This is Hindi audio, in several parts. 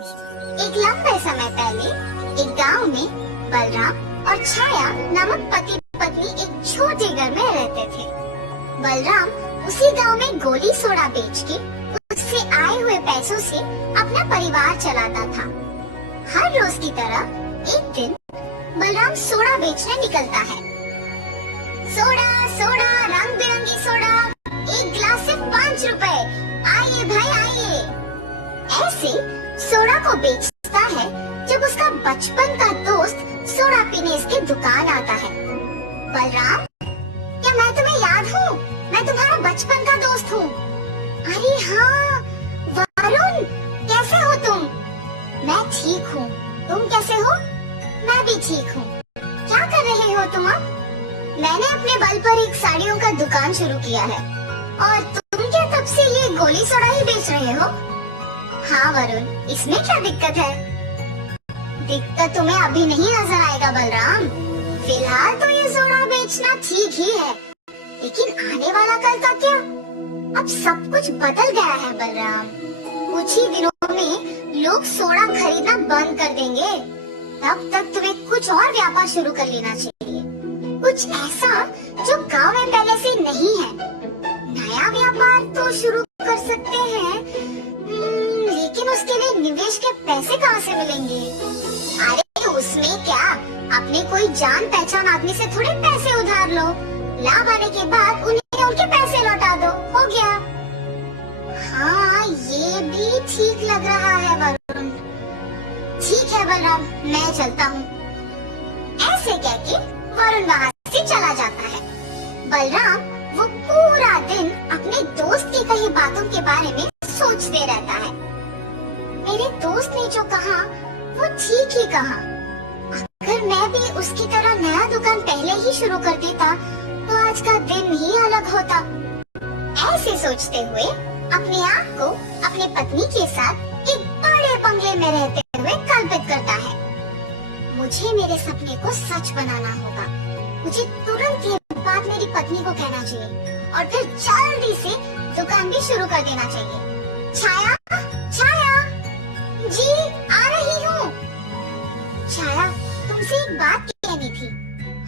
एक लंबे समय पहले एक गांव में बलराम और छाया नामक पति पत्नी एक छोटे घर में रहते थे। बलराम उसी गांव में गोली सोडा बेच के उससे आए हुए पैसों से अपना परिवार चलाता था। हर रोज की तरह एक दिन बलराम सोडा बेचने निकलता है। सोडा सोडा रंग बिरंगी सोडा, एक गिलास सिर्फ 5 रुपए, आइए भाई आइए। ऐसे सोडा को बेचता है जब उसका बचपन का दोस्त सोडा पीने इसके दुकान आता है। बलराम, क्या मैं तुम्हें याद हूँ? मैं तुम्हारा बचपन का दोस्त हूँ। अरे हाँ वरुण, कैसे हो तुम? मैं ठीक हूँ, तुम कैसे हो? मैं भी ठीक हूँ। क्या कर रहे हो तुम अब? मैंने अपने बल पर एक साड़ियों का दुकान शुरू किया है। और तुम क्या तब से ये गोली सोडा ही बेच रहे हो? हाँ वरुण, इसमें क्या दिक्कत है? दिक्कत तुम्हें अभी नहीं नजर आएगा बलराम। फिलहाल तो ये सोडा बेचना ठीक ही है, लेकिन आने वाला कल का क्या? अब सब कुछ बदल गया है बलराम। कुछ ही दिनों में लोग सोडा खरीदना बंद कर देंगे। तब तक तुम्हें कुछ और व्यापार शुरू कर लेना चाहिए, कुछ ऐसा जो गांव में पहले से नहीं है। नया व्यापार तो शुरू कर सकते हैं, लेकिन उसके लिए निवेश के पैसे कहाँ से मिलेंगे? अरे उसमें क्या, अपने कोई जान पहचान आदमी से थोड़े पैसे उधार लो, लाभ आने के बाद उन्हें उनके पैसे लौटा दो, हो गया। हाँ ये भी ठीक लग रहा है वरुण। ठीक है बलराम, मैं चलता हूँ। ऐसे कहके वरुण वहाँ से चला जाता है। बलराम वो पूरा दिन अपने दोस्त की कही बातों के बारे में सोचते रहता है। मेरे दोस्त ने जो कहा वो ठीक ही कहा। अगर मैं भी उसकी तरह नया दुकान पहले ही शुरू कर देता तो आज का दिन ही अलग होता। ऐसे सोचते हुए अपने आप को अपने पत्नी के साथ एक बड़े बंगले में रहते हुए कल्पित करता है। मुझे मेरे सपने को सच बनाना होगा। मुझे तुरंत ये बात मेरी पत्नी को कहना चाहिए और फिर जल्दी से दुकान भी शुरू कर देना चाहिए। छाया, छाया जी, आ रही हूँ। छाया, तुमसे एक बात कहनी थी।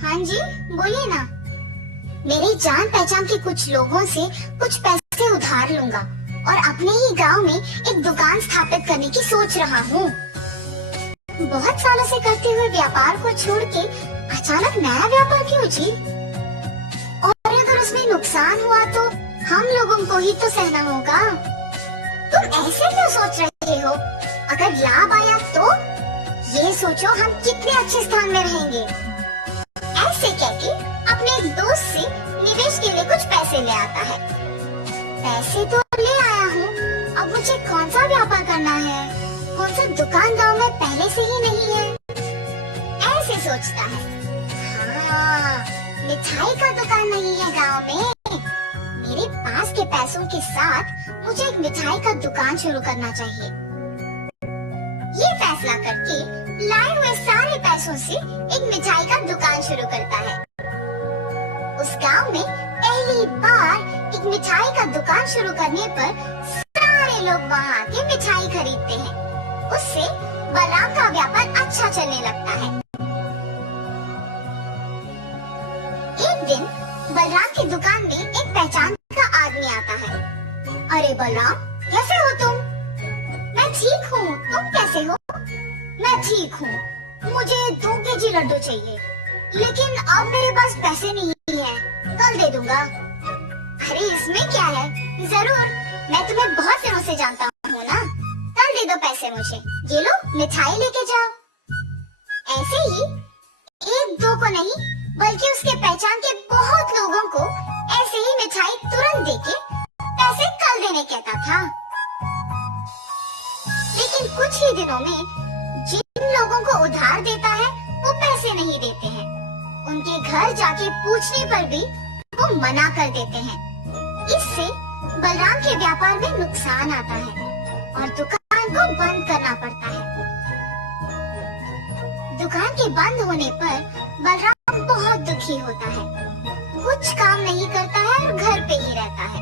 हाँ जी, बोलिए ना। मेरी जान पहचान के कुछ लोगों से कुछ पैसे उधार लूंगा और अपने ही गांव में एक दुकान स्थापित करने की सोच रहा हूँ। बहुत सालों से करते हुए व्यापार को छोड़ के अचानक नया व्यापार क्यों जी? और अगर उसमें नुकसान हुआ तो हम लोगों को ही तो सहना होगा। तुम ऐसे क्यों सोच रहे हो? अगर लाभ आया तो ये सोचो हम कितने अच्छे स्थान में रहेंगे। ऐसे कहके अपने दोस्त से निवेश के लिए कुछ पैसे ले आता है। पैसे तो ले आया हूँ, अब मुझे कौन सा व्यापार करना है? कौन सा दुकान गांव में पहले से ही नहीं है? ऐसे सोचता है। हाँ, मिठाई का दुकान नहीं है गांव में। मेरे पास के पैसों के साथ मुझे एक मिठाई का दुकान शुरू करना चाहिए। ये फैसला करके लाए हुए सारे पैसों से एक मिठाई का दुकान शुरू करता है। उस गांव में पहली बार एक मिठाई का दुकान शुरू करने पर सारे लोग वहाँ आके मिठाई खरीदते हैं। उससे बलराम का व्यापार अच्छा चलने लगता है। एक दिन बलराम की दुकान में एक पहचान का आदमी आता है। अरे बलराम, कैसे हो तुम? मैं ठीक हूँ, तुम कैसे हो? मैं ठीक हूँ, मुझे 2 केजी लड्डू चाहिए, लेकिन अब मेरे पास पैसे नहीं है, कल दे दूंगा। अरे इसमें क्या है, जरूर, मैं तुम्हें बहुत दिनों से जानता हूँ ना, कल दे दो पैसे मुझे। ये लो मिठाई लेके जाओ। ऐसे ही 1-2 को नहीं बल्कि उसके पहचान के बहुत लोगों को ऐसे ही मिठाई तुरंत देके पैसे कल देने कहता था। लेकिन कुछ ही दिनों में जिन लोगों को उधार देता है वो पैसे नहीं देते हैं। उनके घर जाके पूछने पर भी वो मना कर देते हैं। इससे बलराम के व्यापार में नुकसान आता है और दुकान को बंद करना पड़ता है। दुकान के बंद होने पर बलराम बहुत दुखी होता है। कुछ काम नहीं करता है और घर पे ही रहता है।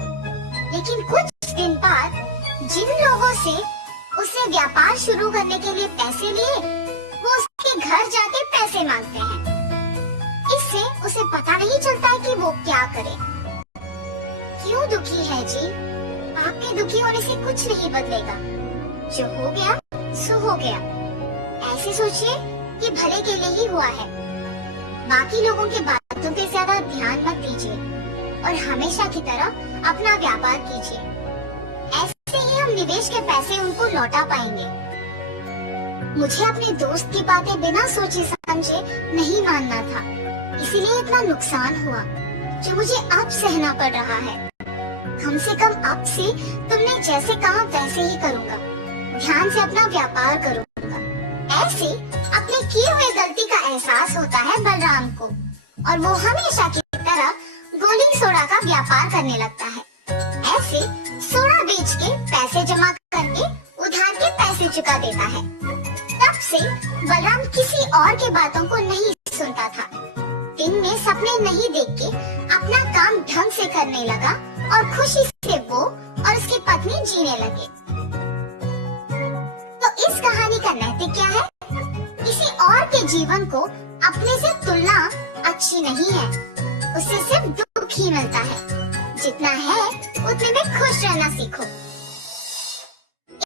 लेकिन कुछ दिन बाद जिन लोगों से उससे व्यापार शुरू करने के लिए पैसे लिए, वो उसके घर जाके पैसे मांगते हैं। इससे उसे पता नहीं चलता कि वो क्या करे। क्यों दुखी है जी? आपके दुखी होने से कुछ नहीं बदलेगा। जो हो गया सो हो गया। ऐसे सोचिए कि भले के लिए ही हुआ है। बाकी लोगों की बातों पे ज्यादा ध्यान मत दीजिए और हमेशा की तरह अपना व्यापार कीजिए। ऐसे ही हम निवेश के पैसे उनको लौटा पाएंगे। मुझे अपने दोस्त की बातें बिना सोचे समझे नहीं मानना था, इसीलिए इतना नुकसान हुआ जो मुझे अब सहना पड़ रहा है। कम से कम अब से तुमने जैसे कहा वैसे ही करूँगा। ध्यान से अपना व्यापार करूँगा। ऐसे अपने किए हुए गलती का एहसास होता है बलराम को और वो हमेशा की तरह गोली सोडा का व्यापार करने लगता है। ऐसे सोडा बेच के पैसे जमा करके उधार के पैसे चुका देता है। तब से बलराम किसी और के बातों को नहीं सुनता था। दिन में सपने नहीं देख के अपना काम ढंग से करने लगा और खुशी से वो और उसकी पत्नी जीने लगे। तो इस कहानी का नैतिक क्या है? किसी और के जीवन को अपने से तुलना अच्छी नहीं है। उससे सिर्फ दुख ही मिलता है। जितना है उतने में खुश रहना सीखो।